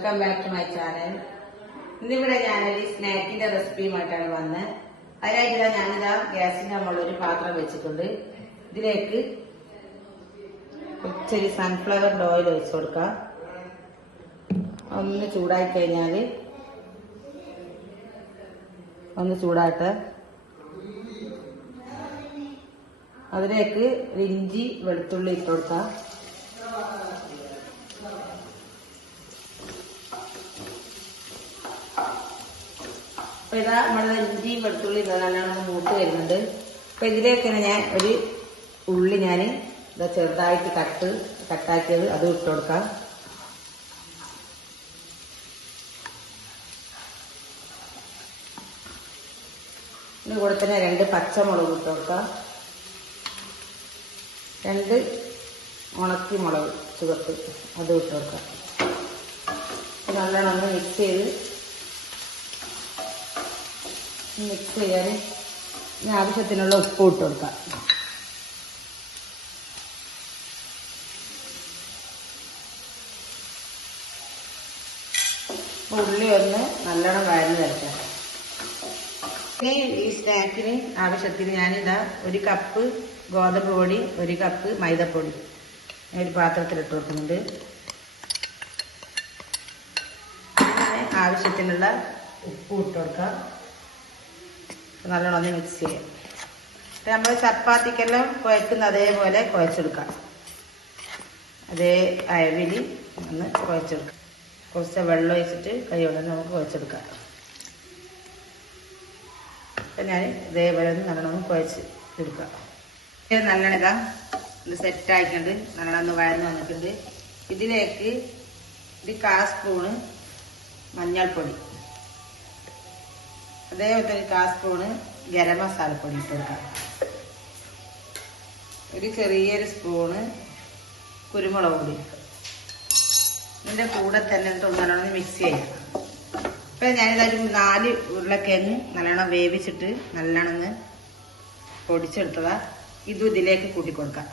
Welcome back to my channel. ഇന്നിവിടെ ഞാനൊരു സ്നാക്കിന്റെ റെസിപ്പിയുമായിട്ടാണ് വന്ന്. അതിനായിട്ട് ഞാനിതാ ഗ്യാസിന്റെ മുകളിൽ ഒരു പാത്രം വെച്ചിട്ടുണ്ട്. ഇതിലേക്ക് കുറച്ചൊരു സൺഫ്ലവറിന്റെ ഓയിൽ ഒഴിച്ചു കൊടുക്കാം. ഒന്ന് ചൂടായി കഴിഞ്ഞാൽ ഒന്ന് ചൂടായിട്ട് അതിലേക്ക് ഇഞ്ചി വെളുത്തുള്ളി ഇട്ട് കൊടുക്കാം. അപ്പൊ ഇതാ നമ്മുടെ ഇഞ്ചി വെളുത്തുള്ളി ഇതാ നല്ലോണം മൂത്ത് വരുന്നുണ്ട്. അപ്പൊ ഇതിലേക്ക് ഞാൻ ഒരു ഉള്ളി ഞാൻ ഇതാ ചെറുതായിട്ട് കട്ട് കട്ടാക്കിയത് അത് ഇട്ട് കൊടുക്കാം. ഇതിന് കൂടെ തന്നെ രണ്ട് പച്ചമുളക് ഇട്ട് കൊടുക്കാം. രണ്ട് ഉണക്കി മുളക് ചുവപ്പ് അത് ഇട്ട് കൊടുക്കാം. നല്ലോണം ഒന്ന് മിക്സ് ചെയ്ത് മിക്സ് ചെയ്യാൻ ആവശ്യത്തിനുള്ള ഉപ്പ് ഇട്ട് കൊടുക്കാം. ഉള്ളി ഒന്ന് നല്ലോണം വഴന്ന് വരയ്ക്കാം ഇനി ഈ സ്നാക്കിന് ആവശ്യത്തിന് ഞാനിതാ ഒരു കപ്പ് ഗോതമ്പ് പൊടി ഒരു കപ്പ് മൈദപ്പൊടി ഒരു പാത്രത്തിൽ ഇട്ട് കൊടുക്കുന്നുണ്ട്. ആവശ്യത്തിനുള്ള ഉപ്പ് ഇട്ട് കൊടുക്കാം. നല്ലോണം ഒന്ന് മിക്സ് ചെയ്യാം. നമ്മൾ ചപ്പാത്തിക്കെല്ലാം കുഴക്കുന്ന അതേപോലെ കുഴച്ചെടുക്കാം. അതേ അയവിൽ ഒന്ന് കുഴച്ചെടുക്കാം. കുറച്ച് വെള്ളം ഒഴിച്ചിട്ട് കൈയോടെ നമുക്ക് കുഴച്ചെടുക്കാം. അപ്പം ഞാൻ ഇതേപോലെ ഒന്ന് നല്ലോണം ഒന്ന് കുഴച്ച് എടുക്കാം ഇത് നല്ലോണം ഇതാ സെറ്റായിട്ടുണ്ട് നല്ലോണം ഒന്ന് വഴന്ന് വന്നിട്ടുണ്ട്. ഇതിലേക്ക് ഒരു കാ സ്പൂണ് മഞ്ഞൾപ്പൊടി. അതേപോലത്തെ ഒരു കാ സ്പൂണ് ഗരം മസാലപ്പൊടി ഇട്ട് കൊടുക്കാം. ഒരു ചെറിയൊരു സ്പൂണ് കുരുമുളക് പൊടി. ഇതിന്റെ കൂടെ തന്നെ നല്ലോണം മിക്സ് ചെയ്യാം. ഇപ്പം ഞാനിതൊരു നാല് ഉരുളക്കിഴങ്ങ് നല്ലോണം വേവിച്ചിട്ട് നല്ലോണം പൊടിച്ചെടുത്തതാ. ഇതും ഇതിലേക്ക് കൂട്ടി കൊടുക്കാം.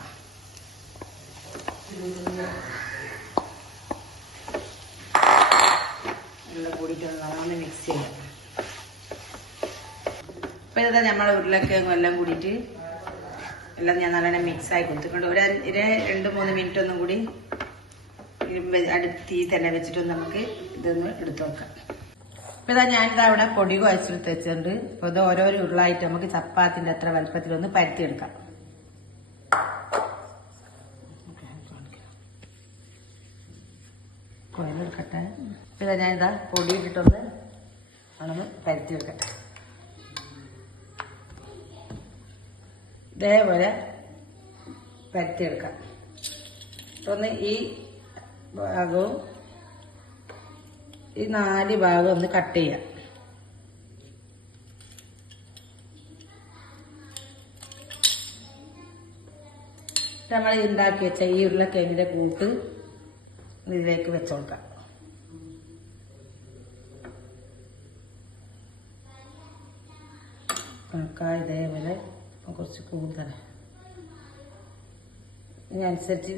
നല്ല കൂടിയിട്ട് നല്ലോണം മിക്സ് ചെയ്യാം. ഇപ്പം ഇതാ നമ്മളെ ഉരുളക്കിഴങ്ങും എല്ലാം കൂടിയിട്ട് എല്ലാം ഞാൻ മിക്സ് ആയി കൊടുത്തിട്ടുണ്ട്. ഒരു ഒരു രണ്ട് മൂന്ന് മിനിറ്റ് ഒന്നും കൂടി അടുത്ത് തന്നെ വെച്ചിട്ട് നമുക്ക് ഇതൊന്ന് എടുത്തു വെക്കാം. ഇപ്പൊ ഇതാ ഞാനിതാ അവിടെ പൊടി കുഴച്ചെടുത്ത് വെച്ചിട്ടുണ്ട്. അപ്പൊ ഇത് ഓരോരോ ഉരുളായിട്ട് നമുക്ക് ചപ്പാത്തിന്റെ അത്ര വലുപ്പത്തിലൊന്ന് പരത്തിയെടുക്കാം. കുഴലെടുക്കട്ടെ ഇപ്പൊ ഇതാ ഞാനിതാ പൊടി ഇട്ടിട്ടൊന്ന് ആണെന്ന് പരത്തിയെടുക്കട്ടെ ഇതേപോലെ പരത്തിയെടുക്കാം. ഒന്ന് ഈ ഭാഗവും ഈ നാല് ഭാഗം ഒന്ന് കട്ട് ചെയ്യാം. നമ്മൾ ഉണ്ടാക്കി വെച്ച ഈ ഉരുളക്കിഴങ്ങിന്റെ കൂട്ട് ഇതിലേക്ക് വെച്ചു കൊടുക്കാം. ഇതേപോലെ കുറച്ച് കൂടുതൽ ഇതിനനുസരിച്ച്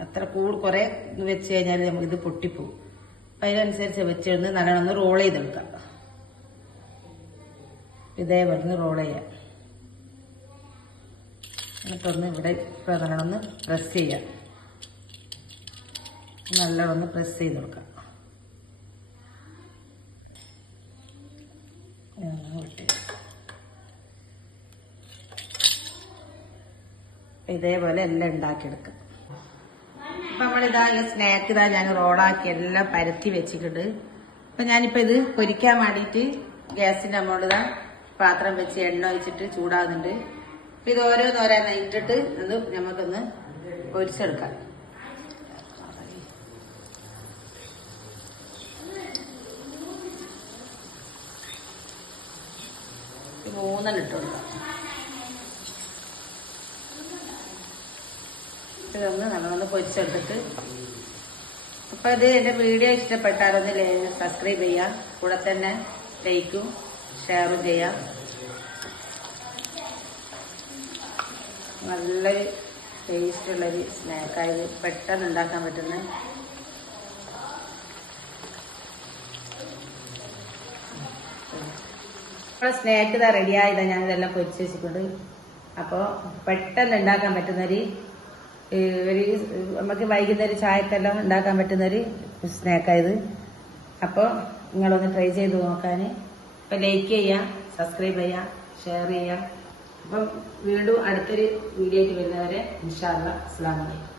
അത്ര കൂട് കുറെ വെച്ച് കഴിഞ്ഞാൽ നമുക്ക് ഇത് പൊട്ടിപ്പോവും. അപ്പം അതിനനുസരിച്ച് വെച്ചിരുന്ന് നല്ലോണം ഒന്ന് റോൾ ചെയ്തെടുക്കാം. ഇതേപോലെ ഒന്ന് റോൾ ചെയ്യാം. എന്നിട്ടൊന്ന് ഇവിടെ നല്ലോണം ഒന്ന് പ്രസ് ചെയ്യാം. നല്ലോണം പ്രസ് ചെയ്ത് കൊടുക്കാം ഇതൊന്ന് വിട്ട് ഇതേപോലെ എല്ലാം ഉണ്ടാക്കിയെടുക്കും. ഇപ്പൊ നമ്മളിതാ ഈ സ്നാക്ക് ഇതാ ഞാൻ റോളാക്കി എല്ലാം പരത്തി വെച്ചിട്ടുണ്ട്. അപ്പൊ ഞാനിപ്പോ ഇത് പൊരിക്കാൻ വേണ്ടിയിട്ട് ഗ്യാസിന്റെ അമ്മോട് ഇതാ പാത്രം വെച്ച് എണ്ണ ഒഴിച്ചിട്ട് ചൂടാകുന്നുണ്ട് അപ്പൊ ഇത് ഓരോന്നോരോന്ന് ഇട്ടിട്ട് ഇത് നമുക്കൊന്ന് പൊരിച്ചെടുക്കാം. മൂന്നെണ്ണം ഇട്ട് ഇതൊന്ന് നല്ലവണ്ണം പൊരിച്ചെടുത്തിട്ട്. അപ്പോൾ ഇത് എന്റെ വീഡിയോ ഇഷ്ടപ്പെട്ടാലൊന്ന് സബ്സ്ക്രൈബ് ചെയ്യാം. കൂടെ തന്നെ ലൈക്കും ഷെയറും ചെയ്യാം. നല്ലൊരു ടേസ്റ്റുള്ളൊരു സ്നാക്കായത് പെട്ടെന്ന് ഉണ്ടാക്കാൻ പറ്റുന്ന സ്നാക്ക് ഇതാ റെഡിയായതാണ് ഞാൻ ഇതെല്ലാം പൊരിച്ച് വെച്ചിട്ടുണ്ട്. അപ്പോ പെട്ടെന്ന് ഉണ്ടാക്കാൻ പറ്റുന്നൊരു ഒരു നമുക്ക് വൈകുന്നേരം ചായക്കെല്ലാം ഉണ്ടാക്കാൻ പറ്റുന്നൊരു സ്നാക്കായത്. അപ്പോൾ നിങ്ങളൊന്ന് ട്രൈ ചെയ്ത് നോക്കാൻ അപ്പം ലൈക്ക് ചെയ്യുക സബ്സ്ക്രൈബ് ചെയ്യുക ഷെയർ ചെയ്യുക അപ്പം വീണ്ടും അടുത്തൊരു വീഡിയോ ആയിട്ട് വരുന്നവരെ ഇൻഷാല്ല അസ്സാം വലൈക്കും